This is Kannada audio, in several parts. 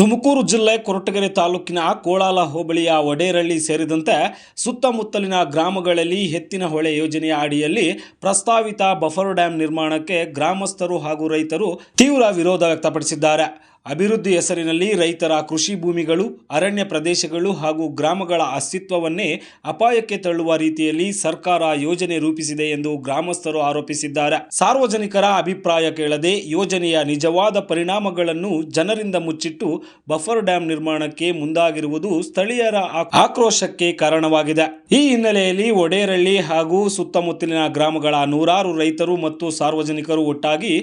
ತುಮಕೂರು ಜಿಲ್ಲೆ ಕೊರಟಗೆರೆ ತಾಲೂಕಿನ ಕೋಳಾಲ ಹೋಬಳಿಯ ವಡೇರಳ್ಳಿ ಸೇರಿದಂತೆ ಸುತ್ತಮುತ್ತಲಿನ ಗ್ರಾಮಗಳಲ್ಲಿ ಎತ್ತಿನ ಹೊಳೆ ಯೋಜನೆಯ ಅಡಿಯಲ್ಲಿ ಪ್ರಸ್ತಾವಿತ ಬಫರ್ ಡ್ಯಾಂ ನಿರ್ಮಾಣಕ್ಕೆ ಗ್ರಾಮಸ್ಥರು ಹಾಗೂ ರೈತರು ತೀವ್ರ ವಿರೋಧ ವ್ಯಕ್ತಪಡಿಸಿದ್ದಾರೆ. ಅಭಿವೃದ್ಧಿ ಹೆಸರಿನಲ್ಲಿ ರೈತರ ಕೃಷಿ ಭೂಮಿಗಳು, ಅರಣ್ಯ ಪ್ರದೇಶಗಳು ಹಾಗೂ ಗ್ರಾಮಗಳ ಅಸ್ತಿತ್ವವನ್ನೇ ಅಪಾಯಕ್ಕೆ ತಳ್ಳುವ ರೀತಿಯಲ್ಲಿ ಸರ್ಕಾರ ಯೋಜನೆ ರೂಪಿಸಿದೆ ಎಂದು ಗ್ರಾಮಸ್ಥರು ಆರೋಪಿಸಿದ್ದಾರೆ. ಸಾರ್ವಜನಿಕರ ಅಭಿಪ್ರಾಯ ಕೇಳದೆ ಯೋಜನೆಯ ನಿಜವಾದ ಪರಿಣಾಮಗಳನ್ನು ಜನರಿಂದ ಮುಚ್ಚಿಟ್ಟು ಬಫರ್ ಡ್ಯಾಂ ನಿರ್ಮಾಣಕ್ಕೆ ಮುಂದಾಗಿರುವುದು ಸ್ಥಳೀಯರ ಆಕ್ರೋಶಕ್ಕೆ ಕಾರಣವಾಗಿದೆ. ಈ ಹಿನ್ನೆಲೆಯಲ್ಲಿ ವಡೇರಳ್ಳಿ ಹಾಗೂ ಸುತ್ತಮುತ್ತಲಿನ ಗ್ರಾಮಗಳ ನೂರಾರು ರೈತರು ಮತ್ತು ಸಾರ್ವಜನಿಕರು ಒಟ್ಟಾಗಿ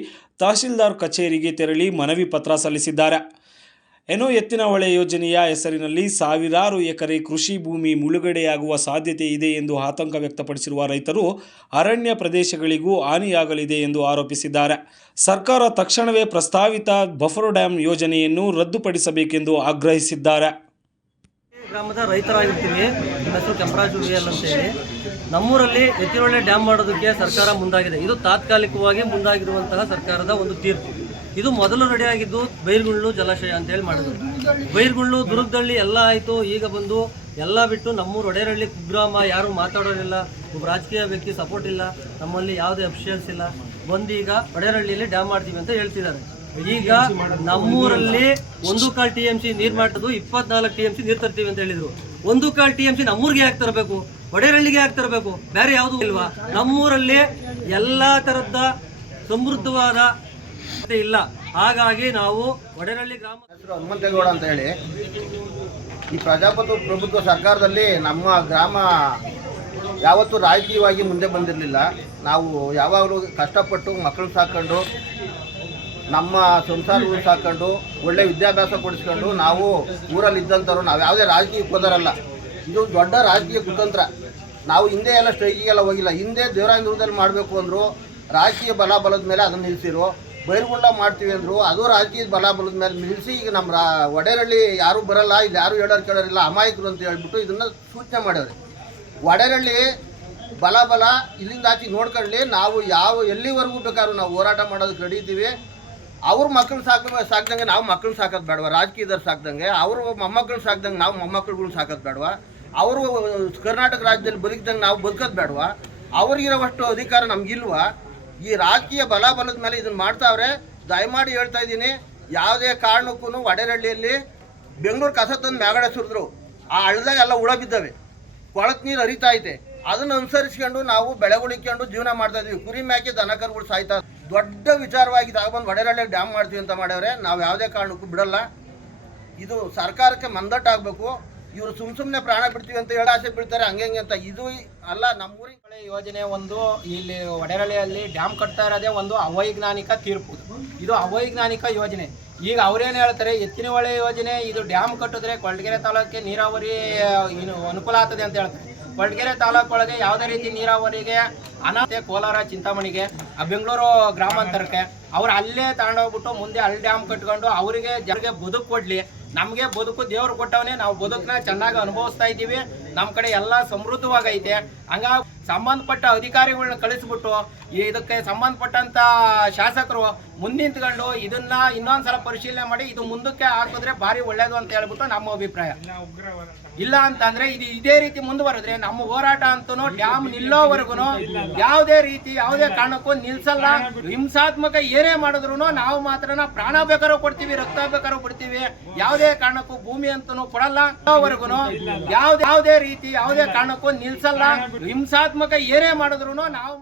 ತಹಶೀಲ್ದಾರ್ ಕಚೇರಿಗೆ ತೆರಳಿ ಮನವಿ ಪತ್ರ ಸಲ್ಲಿಸಿದ್ದಾರೆ. ಎತ್ತಿನ ಹೊಳೆ ಯೋಜನೆಯ ಹೆಸರಿನಲ್ಲಿ ಸಾವಿರಾರು ಎಕರೆ ಕೃಷಿ ಭೂಮಿ ಮುಳುಗಡೆಯಾಗುವ ಸಾಧ್ಯತೆ ಇದೆ ಎಂದು ಆತಂಕ ವ್ಯಕ್ತಪಡಿಸಿರುವ ರೈತರು ಅರಣ್ಯ ಪ್ರದೇಶಗಳಿಗೂ ಹಾನಿಯಾಗಲಿದೆ ಎಂದು ಆರೋಪಿಸಿದ್ದಾರೆ. ಸರ್ಕಾರ ತಕ್ಷಣವೇ ಪ್ರಸ್ತಾವಿತ ಬಫರ್ ಡ್ಯಾಂ ಯೋಜನೆಯನ್ನು ರದ್ದುಪಡಿಸಬೇಕೆಂದು ಆಗ್ರಹಿಸಿದ್ದಾರೆ. ಗ್ರಾಮದ ರೈತರಾಗಿರ್ತೀವಿ. ನಮ್ಮ ಹೆಸರು ಕೆಂಪರಾಜು ವಿಎಲ್ ಅಂತೇಳಿ. ನಮ್ಮೂರಲ್ಲಿ ಎತ್ತಿನಹೊಳೆ ಡ್ಯಾಮ್ ಮಾಡೋದಕ್ಕೆ ಸರ್ಕಾರ ಮುಂದಾಗಿದೆ. ಇದು ತಾತ್ಕಾಲಿಕವಾಗಿ ಮುಂದಾಗಿರುವಂತಹ ಸರ್ಕಾರದ ಒಂದು ತೀರ್ಪು. ಇದು ಮೊದಲು ರೆಡಿಯಾಗಿದ್ದು ಬೈರ್ಗುಳ್ಳು ಜಲಾಶಯ ಅಂತೇಳಿ ಮಾಡಿದ್ರು. ಬೈರ್ಗುಳ್ಳು ದುರ್ಗದಳ್ಳಿ ಎಲ್ಲ ಆಯಿತು. ಈಗ ಬಂದು ಎಲ್ಲ ಬಿಟ್ಟು ನಮ್ಮೂರು ವಡೇರಳ್ಳಿ ಕುಗ್ರಾಮ, ಯಾರು ಮಾತಾಡೋರಿಲ್ಲ, ಒಬ್ಬ ರಾಜಕೀಯ ವ್ಯಕ್ತಿ ಸಪೋರ್ಟ್ ಇಲ್ಲ, ನಮ್ಮಲ್ಲಿ ಯಾವುದೇ ಅಫಿಷಿಯಲ್ಸ್ ಇಲ್ಲ, ಬಂದು ಈಗ ವಡೇರಳ್ಳಿಯಲ್ಲಿ ಡ್ಯಾಮ್ ಮಾಡ್ತೀವಿ ಅಂತ ಹೇಳ್ತಿದ್ದಾರೆ. ಈಗ ನಮ್ಮೂರಲ್ಲಿ 1.25 TMC ನೀರು ಮಾಡ್ತದ್ದು 24 TMC ನೀರು ತರ್ತೀವಿ ಅಂತ ಹೇಳಿದ್ರು. 1.25 TMC ನಮ್ಮೂರಿಗೆ ಯಾಕೆ ತರಬೇಕು, ವಡೇರಳ್ಳಿಗೆ ಯಾಕೆ ತರಬೇಕು, ಬೇರೆ ಯಾವುದೂ ಇಲ್ವಾ? ನಮ್ಮೂರಲ್ಲಿ ಎಲ್ಲ ಥರದ ಸಮೃದ್ಧವಾದ ಇಲ್ಲ. ಹಾಗಾಗಿ ನಾವು ವಡೇರಳ್ಳಿ ಗ್ರಾಮ ಹನುಮಂತೇಗೌಡ ಅಂತ ಹೇಳಿ, ಈ ಪ್ರಜಾಪ್ರಭುತ್ವ ಸರ್ಕಾರದಲ್ಲಿ ನಮ್ಮ ಗ್ರಾಮ ಯಾವತ್ತೂ ರಾಜಕೀಯವಾಗಿ ಮುಂದೆ ಬಂದಿರಲಿಲ್ಲ. ನಾವು ಯಾವಾಗಲೂ ಕಷ್ಟಪಟ್ಟು ಮಕ್ಕಳು ಸಾಕೊಂಡು ನಮ್ಮ ಸಂಸಾರಗಳು ಸಾಕೊಂಡು ಒಳ್ಳೆ ವಿದ್ಯಾಭ್ಯಾಸ ಕೊಡಿಸ್ಕೊಂಡು ನಾವು ಊರಲ್ಲಿ ಇದ್ದಂಥವ್ರು. ನಾವು ಯಾವುದೇ ರಾಜಕೀಯಕ್ಕೆ ಹೋದರಲ್ಲ. ಇದು ದೊಡ್ಡ ರಾಜಕೀಯ ಕುತಂತ್ರ. ನಾವು ಹಿಂದೆ ಎಲ್ಲ ಸ್ಟ್ರೈಕಿಗೆಲ್ಲ ಹೋಗಿಲ್ಲ. ಹಿಂದೆ ದೇವರಾಯನದುರ್ಗದಲ್ಲಿ ಮಾಡಬೇಕು ಅಂದರು, ರಾಜಕೀಯ ಬಲದ ಮೇಲೆ ಅದನ್ನು ನಿಲ್ಲಿಸಿರು. ಬೈರ್ಗುಂಡ ಮಾಡ್ತೀವಿ ಅಂದರು, ಅದು ರಾಜಕೀಯ ಬಲದ ಮೇಲೆ ನಿಲ್ಲಿಸಿ ಈಗ ನಮ್ಮ ವಡೇರಳ್ಳಿ ಯಾರೂ ಬರಲ್ಲ, ಇಲ್ಲಿ ಯಾರೂ ಹೇಳೋರು ಕೇಳೋರಿಲ್ಲ, ಅಮಾಯಕರು ಅಂತ ಹೇಳ್ಬಿಟ್ಟು ಇದನ್ನು ಸೂಚನೆ ಮಾಡ್ಯಾವ್ರೆ. ವಡೇರಳ್ಳಿ ಬಲ ಇಲ್ಲಿಂದ ಆಚೆ ನೋಡ್ಕೊಳ್ಳಿ. ನಾವು ಎಲ್ಲಿವರೆಗೂ ಬೇಕಾದ್ರೂ ನಾವು ಹೋರಾಟ ಮಾಡೋದಕ್ಕೆ ರೆಡಿ ಇದ್ದೀವಿ. ಅವ್ರ ಮಕ್ಕಳು ಸಾಕ್ದಂಗೆ ನಾವು ಮಕ್ಕಳು ಸಾಕೋದು ಬೇಡವಾ? ರಾಜಕೀಯದವ್ರು ಸಾಕ್ದಂಗೆ ಅವರು ಮೊಮ್ಮಕ್ಕಳು ಸಾಕ್ದಂಗೆ ನಾವು ಮೊಮ್ಮಕ್ಕಳುಗಳು ಸಾಕೋದು ಬೇಡವಾ? ಅವರು ಕರ್ನಾಟಕ ರಾಜ್ಯದಲ್ಲಿ ಬದುಕಿದಂಗೆ ನಾವು ಬದುಕೋದು ಬೇಡವಾ? ಅವ್ರಿಗಿರೋವಷ್ಟು ಅಧಿಕಾರ ನಮಗಿಲ್ವಾ? ಈ ರಾಜಕೀಯ ಬಲದ ಮೇಲೆ ಇದನ್ನು ಮಾಡ್ತಾವ್ರೆ. ದಯಮಾಡಿ ಹೇಳ್ತಾ ಇದ್ದೀನಿ, ಯಾವುದೇ ಕಾರಣಕ್ಕೂ ವಡೇರಳ್ಳಿಯಲ್ಲಿ ಬೆಂಗಳೂರು ಕಸ ತಂದು ಮ್ಯಾಗಡೆ ಸುರಿದ್ರು, ಆ ಹಳ್ಳದಾಗ ಎಲ್ಲ ಹುಳ ಬಿದ್ದಾವೆ, ಕೊಳತ್ ನೀರು ಹರಿತಾ ಐತೆ. ಅದನ್ನು ಅನುಸರಿಸ್ಕೊಂಡು ನಾವು ಬೆಳೆಗಳಿಕೊಂಡು ಜೀವನ ಮಾಡ್ತಾ ಇದ್ವಿ. ಕುರಿ ಮ್ಯಾಕೆ ದನಕರುಗಳು ಸಾಯ್ತಾ. ದೊಡ್ಡ ವಿಚಾರವಾಗಿ ತಗೊಬಂದು ವಡೇರಳ್ಳಿ ಡ್ಯಾಮ್ ಮಾಡ್ತೀವಿ ಅಂತ ಮಾಡ್ಯವ್ರೆ. ನಾವು ಯಾವುದೇ ಕಾರಣಕ್ಕೂ ಬಿಡಲ್ಲ. ಇದು ಸರ್ಕಾರಕ್ಕೆ ಮಂದಟ್ಟಾಗಬೇಕು. ಇವರು ಸುಮ್ಮನೆ ಪ್ರಾಣ ಬಿಡ್ತೀವಿ ಅಂತ ಹೇಳಿ ಆಸೆ ಬೀಳ್ತಾರೆ, ಹಂಗೆ ಅಂತ. ಇದು ಅಲ್ಲ, ನಮ್ಮೂರಿಗೆ ಯೋಜನೆ ಒಂದು ಇಲ್ಲಿ ವಡೇರಳ್ಳಿಯಲ್ಲಿ ಡ್ಯಾಮ್ ಕಟ್ತಾ ಇರೋದೇ ಒಂದು ಅವೈಜ್ಞಾನಿಕ ತೀರ್ಪು. ಇದು ಅವೈಜ್ಞಾನಿಕ ಯೋಜನೆ. ಈಗ ಅವ್ರೇನು ಹೇಳ್ತಾರೆ, ಎತ್ತಿನ ಹೊಳೆ ಯೋಜನೆ ಇದು ಡ್ಯಾಮ್ ಕಟ್ಟಿದ್ರೆ ಕೊರಟಗೆರೆ ತಾಲೂಕಿಗೆ ನೀರಾವರಿ ಅನುಕೂಲ ಆಗ್ತದೆ ಅಂತ ಹೇಳ್ತಾರೆ. ಕೊರಟಗೆರೆ ತಾಲೂಕೊಳಗೆ ಯಾವುದೇ ರೀತಿ ನೀರಾವರಿಗೆ ಅನಾಥ ಕೋಲಾರ, ಚಿಂತಾಮಣಿಗೆ, ಬೆಂಗಳೂರು ಗ್ರಾಮಾಂತರಕ್ಕೆ ಅವ್ರು ಅಲ್ಲೇ ತಗೊಂಡೋಗ್ಬಿಟ್ಟು ಮುಂದೆ ಅಲ್ಲಿ ಡ್ಯಾಮ್ ಕಟ್ಕೊಂಡು ಅವರಿಗೆ ಜನರಿಗೆ ಬದುಕು ಕೊಡಲಿ. ನಮಗೆ ಬದುಕು ದೇವ್ರು ಕೊಟ್ಟವನೇ, ನಾವು ಬದುಕನ್ನ ಚೆನ್ನಾಗಿ ಅನುಭವಿಸ್ತಾ ಇದ್ದೀವಿ. ನಮ್ಮ ಕಡೆ ಎಲ್ಲ ಸಮೃದ್ಧವಾಗೈತೆ. ಹಂಗಾಗಿ ಸಂಬಂಧಪಟ್ಟ ಅಧಿಕಾರಿಗಳನ್ನ ಕಳಿಸ್ಬಿಟ್ಟು ಇದಕ್ಕೆ ಸಂಬಂಧಪಟ್ಟಂಥ ಶಾಸಕರು ಮುಂದಿಂತ್ಕೊಂಡು ಇದನ್ನ ಇನ್ನೊಂದ್ಸಲ ಪರಿಶೀಲನೆ ಮಾಡಿ ಇದು ಮುಂದಕ್ಕೆ ಹಾಕಿದ್ರೆ ಭಾರಿ ಒಳ್ಳೇದು ಅಂತ ಹೇಳ್ಬಿಟ್ಟು ನಮ್ಮ ಅಭಿಪ್ರಾಯ. ಇಲ್ಲ ಅಂತಂದ್ರೆ ಇದೇ ರೀತಿ ಮುಂದುವರೆದ್ರೆ ನಮ್ಮ ಹೋರಾಟ ಅಂತೂ ಡ್ಯಾಮ್ ನಿಲ್ಲೋವರೆಗೂ ಯಾವುದೇ ರೀತಿ ಯಾವುದೇ ಕಾರಣಕ್ಕೂ ನಿಲ್ಸಲ್ಲ. ಹಿಂಸಾತ್ಮಕ ಏನೇ ಮಾಡಿದ್ರು ನಾವು ಮಾತ್ರ ಪ್ರಾಣ ಬೇಕಾದ್ರೂ ಕೊಡ್ತೀವಿ, ರಕ್ತ ಬೇಕಾದ್ರೂ ಕೊಡ್ತೀವಿ. ಯಾವುದೇ ಕಾರಣಕ್ಕೂ ಭೂಮಿ ಅಂತೂ ಕೊಡಲ್ಲ. ಯಾವುದೇ ರೀತಿ ಯಾವುದೇ ಕಾರಣಕ್ಕೂ ನಿಲ್ಸಲ್ಲ. ಹಿಂಸಾತ್ಮಕ ಏನೇ ಮಾಡಿದ್ರು ನಾವು